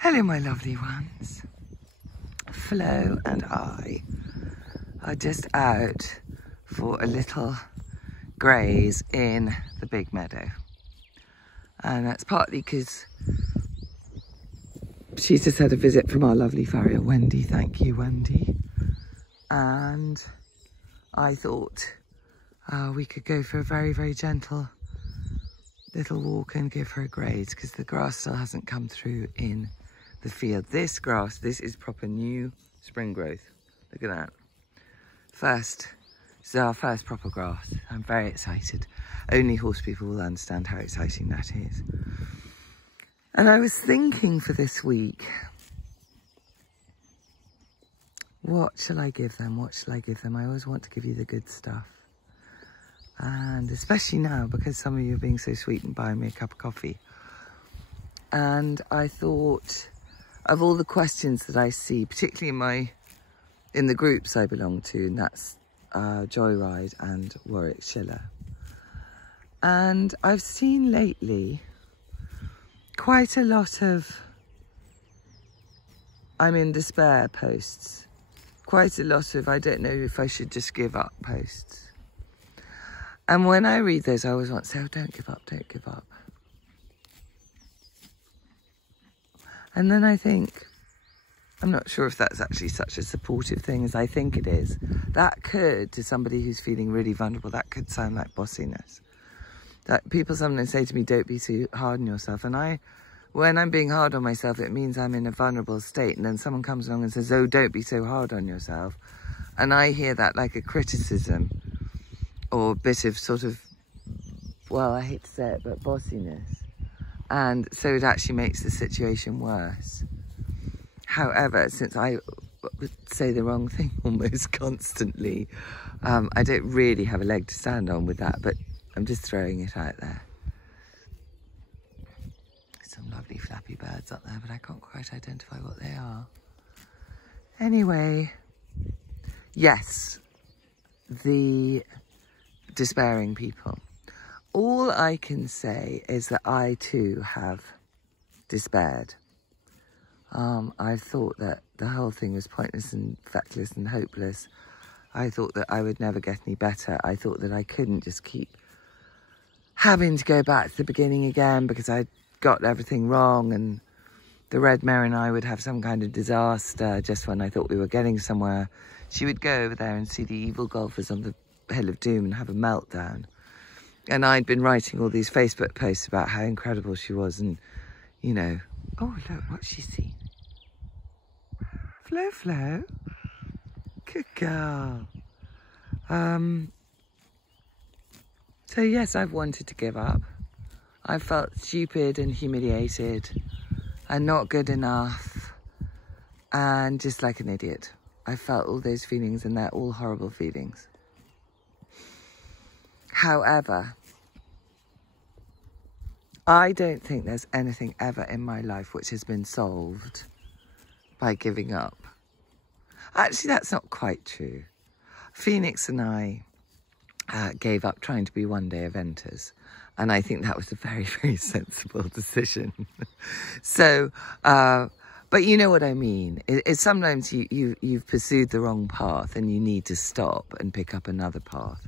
Hello my lovely ones. Flo and I are just out for a little graze in the big meadow. And that's partly because she's just had a visit from our lovely farrier Wendy. Thank you, Wendy. And I thought we could go for a very, very gentle little walk and give her a graze because the grass still hasn't come through in the field. This grass, this is proper new spring growth. Look at that. This is our first proper grass. I'm very excited. Only horse people will understand how exciting that is. And I was thinking for this week, what shall I give them? What shall I give them? I always want to give you the good stuff. And especially now, because some of you are being so sweet and buying me a cup of coffee. And I thought of all the questions that I see, particularly in the groups I belong to, and that's Joyride and Warwick Schiller. And I've seen lately quite a lot of I'm in despair posts. Quite a lot of I don't know if I should just give up posts. And when I read those, I always want to say, oh, don't give up, don't give up. And then I think, I'm not sure if that's actually such a supportive thing as I think it is. That could, to somebody who's feeling really vulnerable, that could sound like bossiness. That people sometimes say to me, don't be too hard on yourself. And when I'm being hard on myself, it means I'm in a vulnerable state. And then someone comes along and says, oh, don't be so hard on yourself. And I hear that like a criticism or a bit of sort of, well, I hate to say it, but bossiness. And so it actually makes the situation worse. However, since I would say the wrong thing almost constantly, I don't really have a leg to stand on with that, but I'm just throwing it out there. Some lovely flappy birds up there, but I can't quite identify what they are. Anyway, yes, the despairing people. All I can say is that I too have despaired. I thought that the whole thing was pointless and feckless and hopeless. I thought that I would never get any better. I thought that I couldn't just keep having to go back to the beginning again because I'd got everything wrong and the red mare and I would have some kind of disaster just when I thought we were getting somewhere. She would go over there and see the evil golfers on the Hill of Doom and have a meltdown. And I'd been writing all these Facebook posts about how incredible she was and, you know, oh, look, what's she seen? Flo, Flo. Good girl. So, yes, I've wanted to give up. I felt stupid and humiliated and not good enough and just like an idiot. I felt all those feelings and they're all horrible feelings. However, I don't think there's anything ever in my life which has been solved by giving up. Actually, that's not quite true. Phoenix and I gave up trying to be one-day eventers, and I think that was a very, very sensible decision. So, but you know what I mean. It's sometimes you've pursued the wrong path and you need to stop and pick up another path.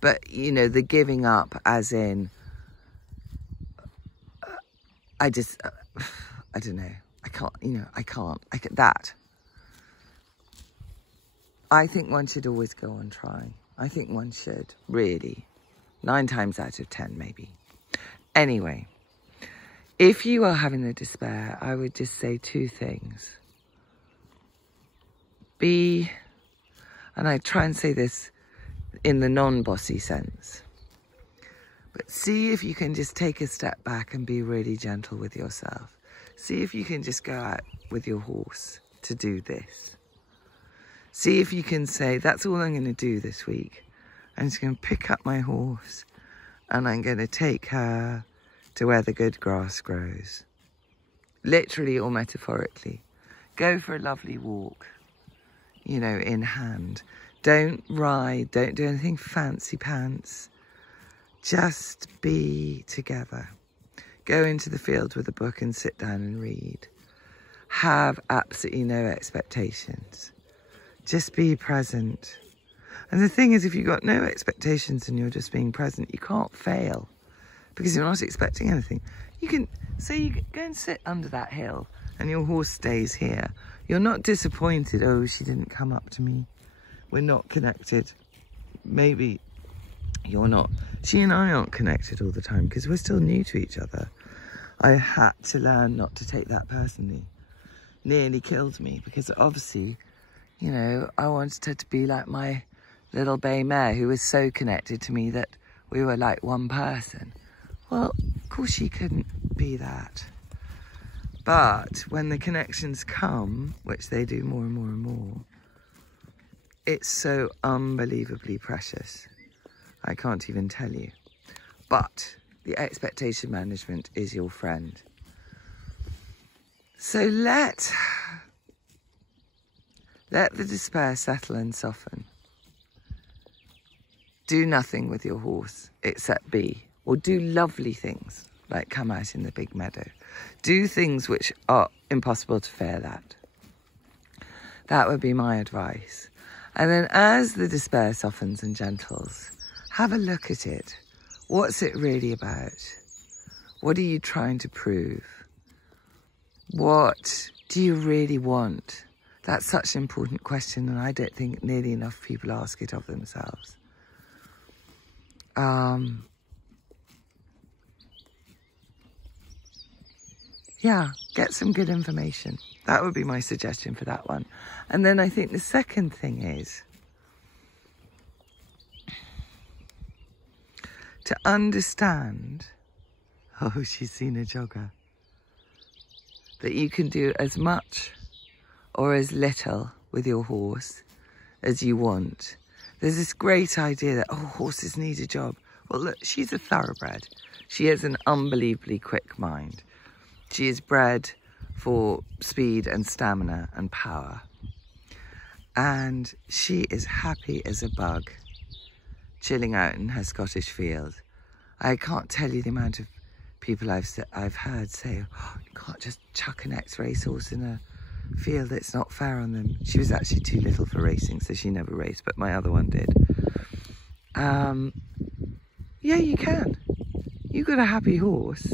But, you know, the giving up as in, I don't know, I can't, you know, I can't, that. I think one should always go on trying. I think one should, really. 9 times out of 10, maybe. Anyway, if you are having a despair, I would just say 2 things. And I try and say this in the non-bossy sense. But see if you can just take a step back and be really gentle with yourself. See if you can just go out with your horse to do this. See if you can say, that's all I'm going to do this week. I'm just going to pick up my horse and I'm going to take her to where the good grass grows. Literally or metaphorically. Go for a lovely walk, you know, in hand. Don't ride, don't do anything fancy pants. Just be together. Go into the field with a book and sit down and read. Have absolutely no expectations. Just be present. And the thing is, if you've got no expectations and you're just being present, you can't fail because you're not expecting anything. You can go and sit under that hill and your horse stays here. You're not disappointed, oh, she didn't come up to me. We're not connected. Maybe you're not. She and I aren't connected all the time because we're still new to each other. I had to learn not to take that personally. Nearly killed me because obviously, you know, I wanted her to be like my little bay mare who was so connected to me that we were like one person. Well, of course she couldn't be that. But when the connections come, which they do more and more and more, it's so unbelievably precious. I can't even tell you. But the expectation management is your friend. So let the despair settle and soften. Do nothing with your horse except be, or do lovely things like come out in the big meadow. Do things which are impossible to fail at. That would be my advice. And then as the despair softens and gentles, have a look at it. What's it really about? What are you trying to prove? What do you really want? That's such an important question, and I don't think nearly enough people ask it of themselves. Yeah, get some good information. That would be my suggestion for that one. And then I think the second thing is to understand, oh, she's seen a jogger, that you can do as much or as little with your horse as you want. There's this great idea that, oh, horses need a job. Well, look, she's a thoroughbred. She has an unbelievably quick mind. She is bred for speed and stamina and power. And she is happy as a bug, chilling out in her Scottish field. I can't tell you the amount of people I've heard say, oh, you can't just chuck an ex-racehorse in a field, it's not fair on them. She was actually too little for racing, so she never raced, but my other one did. Yeah, you can. You've got a happy horse.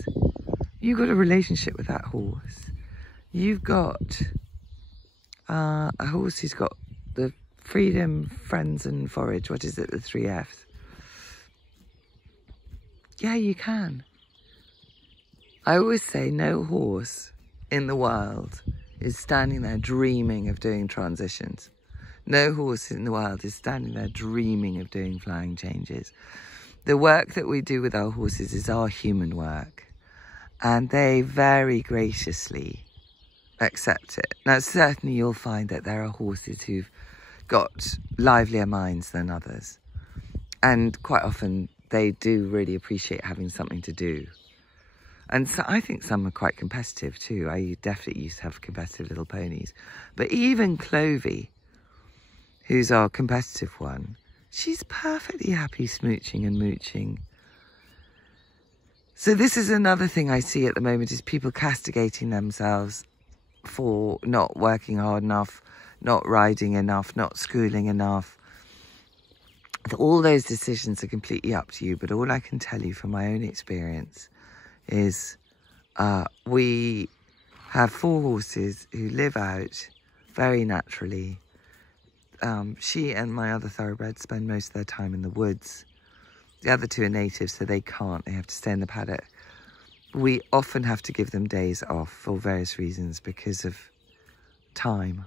You've got a relationship with that horse. You've got a horse who's got the freedom, friends and forage. What is it, the 3 Fs? Yeah, you can. I always say no horse in the world is standing there dreaming of doing transitions. No horse in the world is standing there dreaming of doing flying changes. The work that we do with our horses is our human work, and they very graciously accept it. Now, certainly you'll find that there are horses who've got livelier minds than others, and quite often they do really appreciate having something to do. And so I think some are quite competitive too. I definitely used to have competitive little ponies. But even Clovey, who's our competitive one, she's perfectly happy smooching and mooching. So this is another thing I see at the moment, is people castigating themselves for not working hard enough, not riding enough, not schooling enough. All those decisions are completely up to you, but all I can tell you from my own experience is we have 4 horses who live out very naturally. She and my other thoroughbreds spend most of their time in the woods. The other 2 are natives, so they can't. They have to stay in the paddock. We often have to give them days off for various reasons, because of time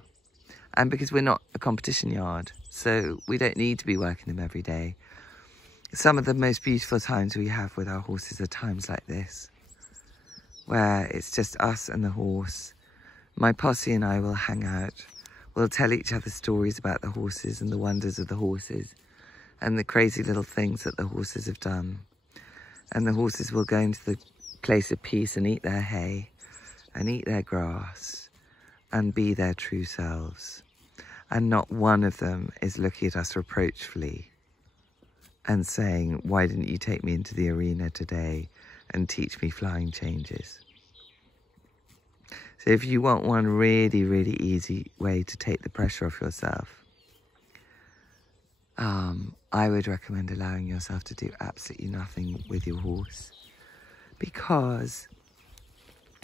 and because we're not a competition yard, so we don't need to be working them every day. Some of the most beautiful times we have with our horses are times like this, where it's just us and the horse. My posse and I will hang out. We'll tell each other stories about the horses and the wonders of the horses and the crazy little things that the horses have done. And the horses will go into the place of peace and eat their hay and eat their grass and be their true selves. And not one of them is looking at us reproachfully and saying, why didn't you take me into the arena today and teach me flying changes? So So if you want one really, really easy way to take the pressure off yourself, I would recommend allowing yourself to do absolutely nothing with your horse, because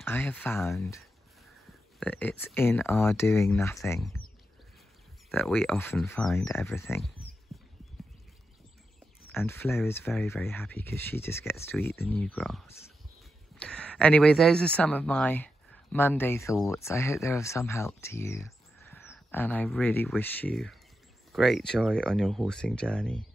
I have found that it's in our doing nothing that we often find everything. And Flo is very, very happy because she just gets to eat the new grass. Anyway, those are some of my Monday thoughts. I hope they're of some help to you. And I really wish you great joy on your horsing journey.